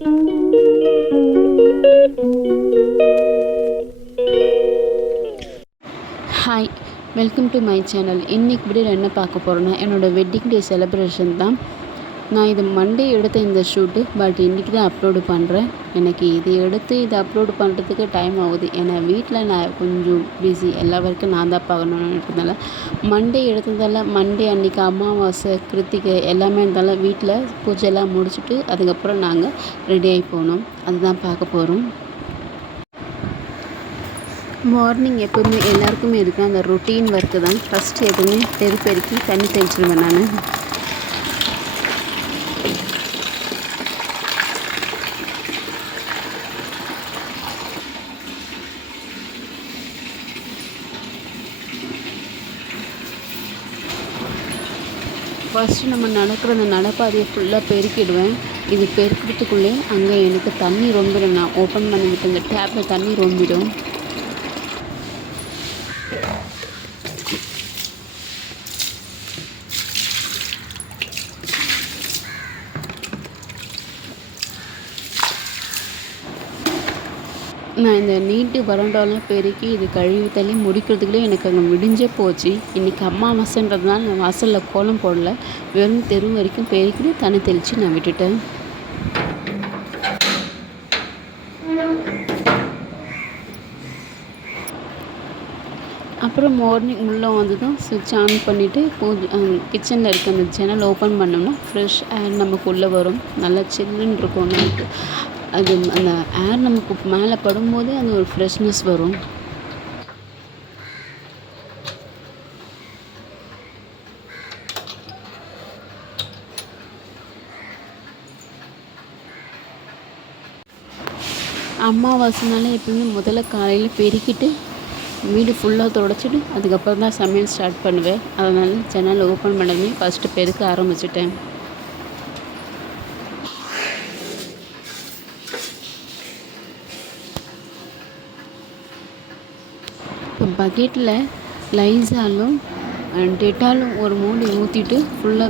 Hi, welcome to my channel. இன்றைக்கி வீடியோவில் என்ன பார்க்க போகிறோன்னா, என்னோடய வெட்டிங் டே செலிப்ரேஷன் தான். நான் இது மண்டே எடுத்த இந்த ஷூட்டு, பட் இன்றைக்கி தான் அப்லோடு பண்ணுறேன். எனக்கு இது எடுத்து இது அப்லோடு பண்ணுறதுக்கு டைம் ஆகுது. ஏன்னா வீட்டில் நான் கொஞ்சம் பிஸி, எல்லா வரைக்கும் நான் தான் பார்க்கணுன்றதுனால மண்டே எடுத்ததால் மண்டே அன்றைக்கி அமாவாசை கிருத்திகை எல்லாமே இருந்தால வீட்டில் பூஜையெல்லாம் முடிச்சுட்டு அதுக்கப்புறம் நாங்கள் ரெடி ஆகி போனோம். அதுதான் பார்க்க போகிறோம். மார்னிங் எப்போவுமே எல்லாருக்குமே இருக்குது அந்த ரொட்டீன் ஒர்க்கு தான். ஃபஸ்ட்டு எப்போவுமே பெருக்கி தண்ணி தெளிச்சிடுவேன் நான். ஃபஸ்ட்டு நம்ம நடக்கிற அந்த நடப்பாதையை ஃபுல்லாக பெருக்கிடுவேன். இது பெருக்கிறதுக்குள்ளே அங்கே எனக்கு தண்ணி ரொம்பிடும். நான் ஓப்பன் பண்ணிவிட்டு இந்த டேப்பில் தண்ணி ரொம்பிடும். நான் இந்த நீட்டு வறண்டாலாம் பெருக்கி இது கழுவி தள்ளி முடிக்கிறதுக்குள்ளே எனக்கு அங்கே விடிஞ்சே போச்சு. இன்றைக்கி அமாவாசைன்றதுனால நான் வாசலில் கோலம் போடல, வெறும் தெரு வரைக்கும் பெருக்கிட்டு தண்ணி தெளித்து நான் விட்டுட்டேன். அப்புறம் மார்னிங் உள்ளே வந்து தான் சுவிட்ச் ஆன் பண்ணிவிட்டு கிச்சனில் இருக்க அந்த ஜன்னல் ஓப்பன் பண்ணோம்னா ஃப்ரெஷ் ஏர் நமக்கு உள்ளே வரும். நல்லா சில்லுன்னு இருக்கும் நைட்டு. அது அந்த ஏர் நமக்கு மேலே படும்போதே அது ஒரு ஃப்ரெஷ்னஸ் வரும். அமாவாசைனால எப்பவுமே முதல்ல காலையில் பெருக்கிட்டு வீடு ஃபுல்லாக துடைச்சிட்டு அதுக்கப்புறம் தான் சமையல் ஸ்டார்ட் பண்ணுவேன். அதனால் ஜன்னல் ஓப்பன் பண்ணதுமே ஃபஸ்ட்டு பெருக்க ஆரம்பிச்சிட்டேன். இப்போ பக்கெட்டில் லைஸாலும் டெட்டாலும் ஒரு மூடி ஊற்றிட்டு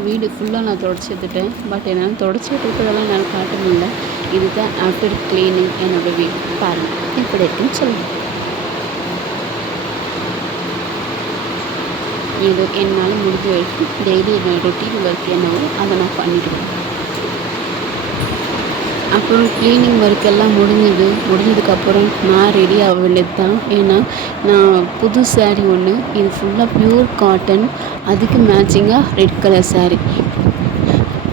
வீடு ஃபுல்லாக நான் தொடச்சி எடுத்துட்டேன். பட் என்னால் தொடச்சி எடுக்கிறதெல்லாம் என்னால் காட்ட முடியல. இதுதான் ஆஃப்டர் க்ளீனிங் என்னோடய வீடு. பாருங்கள் எப்படி இருக்குன்னு சொல்லுங்கள். ஏதோ என்னால் முடிஞ்ச வரைக்கும் டெய்லி என்னோடய ரொட்டீன் ஒர்க் என்னவோ அதை நான் பண்ணிவிடுவேன். அப்புறம் க்ளீனிங் ஒர்க்கெல்லாம் முடிஞ்சதுக்கப்புறம் நான் ரெடி ஆக வேண்டியது தான். ஏன்னா நான் புது ஸாரீ ஒன்று, இது ஃபுல்லாக ப்யூர் காட்டன், அதுக்கு மேட்சிங்காக ரெட் கலர் ஸாரீ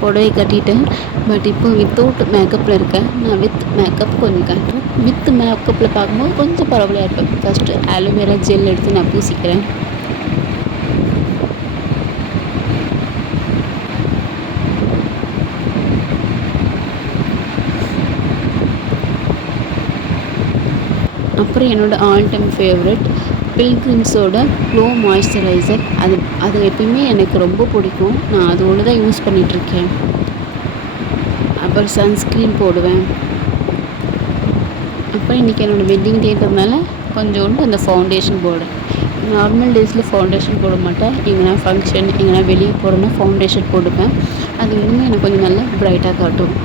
புடவை கட்டிட்டேன். பட் இப்போ வித்தவுட் மேக்கப்பில் இருக்கேன். நான் வித் மேக்கப் கொஞ்சம் காட்டுறேன். வித் மேக்கப்பில் பார்க்கும்போது கொஞ்சம் பரவாயில்லையா இருப்பேன். ஃபஸ்ட்டு ஆலோவேரா ஜெல் எடுத்து நான் பூசிக்கிறேன். அப்புறம் என்னோடய ஆல் டைம் ஃபேவரட் பில்கிரிம்ஸோட க்ளோ மாய்ஸ்சரைசர். அது எப்பயுமே எனக்கு ரொம்ப பிடிக்கும். நான் அது ஒன்று தான் யூஸ் பண்ணிகிட்ருக்கேன். அப்புறம் சன்ஸ்க்ரீன் போடுவேன். அப்புறம் இன்றைக்கி என்னோடய வெட்டிங் டேன்றதுனால கொஞ்சோண்டு அந்த ஃபவுண்டேஷன் போடுறேன். நார்மல் டேஸில் ஃபவுண்டேஷன் போட மாட்டேன். எங்கன்னா ஃபங்க்ஷன் எங்கன்னா வெளியே போகிறோன்னா ஃபவுண்டேஷன் போட்டுப்பேன். அது இன்னுமே எனக்கு கொஞ்சம் நல்லா ப்ரைட்டாக காட்டும்.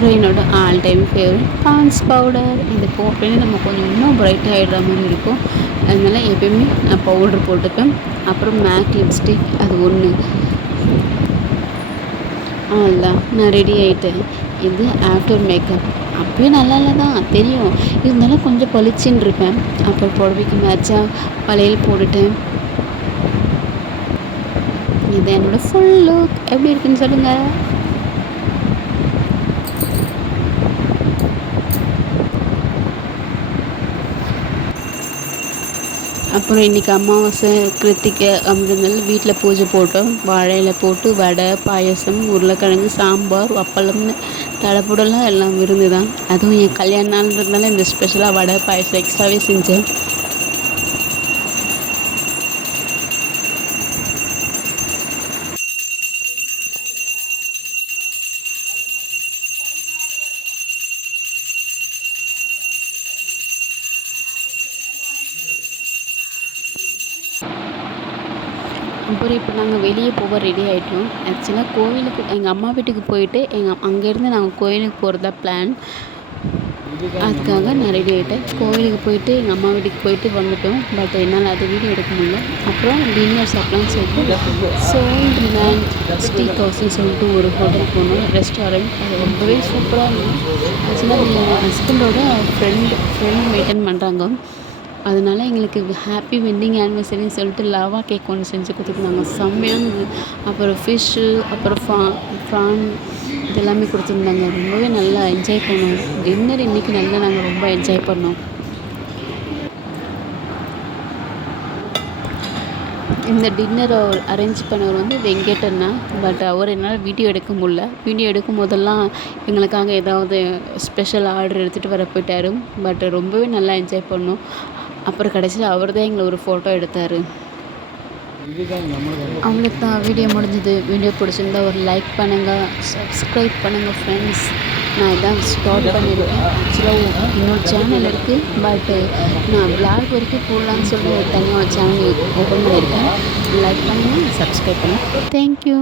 அப்புறம் என்னோடய ஆல் டைம் ஃபேவரட் பான்ஸ் பவுடர். இது போட்டோன்னே நம்ம கொஞ்சம் இன்னும் ப்ரைட் ஆகிடுற மாதிரி இருக்கும். அதனால் எப்பயுமே நான் பவுட்ரு போட்டுப்பேன். அப்புறம் மேக் லிப்ஸ்டிக் அது ஒன்று. அவ்வளோதான், நான் ரெடி ஆகிட்டேன். இது ஆஃப்டர் மேக்கப். அப்போயும் நல்லா இல்லை தான் தெரியும், இருந்தாலும் கொஞ்சம் பளிச்சுன்னு இருப்பேன். அப்புறம் புடவைக்கு மேட்சாக வளையல் போட்டுட்டேன். இது என்னோடய ஃபுல் லுக். எப்படி இருக்குன்னு சொல்லுங்கள். அப்புறம் இன்றைக்கி அமாவாசை கிருத்திகை அப்படின்றதுனால வீட்டில் பூஜை போட்டோம். வாழை இலை போட்டு வடை, பாயசம், உருளைக்கிழங்கு, சாம்பார், அப்பளம்னு தடபுடலாம் எல்லாம் விருந்து தான். அதுவும் என் கல்யாண நாள்ன்றதுனால இந்த ஸ்பெஷலாக வடை பாயசம் எக்ஸ்ட்ராவே செஞ்சேன். அப்புறம் இப்போ நாங்கள் வெளியே போக ரெடி ஆகிட்டோம். ஆக்சுவலாக கோவிலுக்கு எங்கள் அம்மா வீட்டுக்கு போயிட்டு அங்கேருந்து நாங்கள் கோவிலுக்கு போகிறதா பிளான். அதுக்காக நான் ரெடி ஆகிட்டேன். கோவிலுக்கு போயிட்டு எங்கள் அம்மா வீட்டுக்கு போயிட்டு வந்துட்டோம். பட் என்னால் அது வீடியோ எடுக்க முடியல. அப்புறம் டின்னர் சாப்பிட்லான்னு சொல்லிட்டு சோல்ட் மேன் ஸ்டீக் ஹவுஸ்ன்னு சொல்லிட்டு ஒரு ஹோட்டல் போனோம், ரெஸ்டாரண்ட். அது ரொம்பவே சூப்பராக இருந்தது. ஆக்சுவலாக என் ஹஸ்பண்டோட ஃப்ரெண்ட் மெயின்டைன் பண்ணுறாங்க. அதனால எங்களுக்கு ஹாப்பி வெட்டிங் ஆனிவர்சரின்னு சொல்லிட்டு லாவா கேக் ஒன்று செஞ்சு கொடுத்துருந்தாங்க. செம்மையாக இருந்தது. அப்புறம் ஃபிஷ்ஷு, அப்புறம் ப்ரான் இதெல்லாமே கொடுத்துருந்தாங்க. ரொம்பவே நல்லா என்ஜாய் பண்ணோம். டின்னர் இன்றைக்கி நல்லா நாங்கள் ரொம்ப என்ஜாய் பண்ணோம். இந்த டின்னரை அரேஞ்ச் பண்ணவர் வந்து வெங்கடண்ணா. பட் அவர் என்னால் வீடியோ எடுக்க முடியல. வீடியோ எடுக்கும் போதெல்லாம் எங்களுக்காக ஏதாவது ஸ்பெஷல் ஆர்டர் எடுத்துகிட்டு வர போயிட்டார். பட் ரொம்பவே நல்லா என்ஜாய் பண்ணோம். அப்புறம் கடைசியில் அவர் தான் எங்களை ஒரு ஃபோட்டோ எடுத்தார். அவங்களுக்கு தான் வீடியோ முடிஞ்சது. வீடியோ பிடிச்சிருந்தா ஒரு லைக் பண்ணுங்கள், சப்ஸ்கிரைப் பண்ணுங்கள் ஃப்ரெண்ட்ஸ். நான் இதான் ஸ்டார்ட் பண்ணியிருக்கேன். ஆக்சுவலாக இன்னொரு சேனல் இருக்குது. பட் நான் விளாக் வரைக்கும் போடலான்னு சொல்லி ஒரு தனியாக ஒரு சேனல் ஓப்பன் பண்ணியிருக்கேன். லைக் பண்ணுங்கள், சப்ஸ்கிரைப் பண்ணுங்கள். தேங்க்யூ.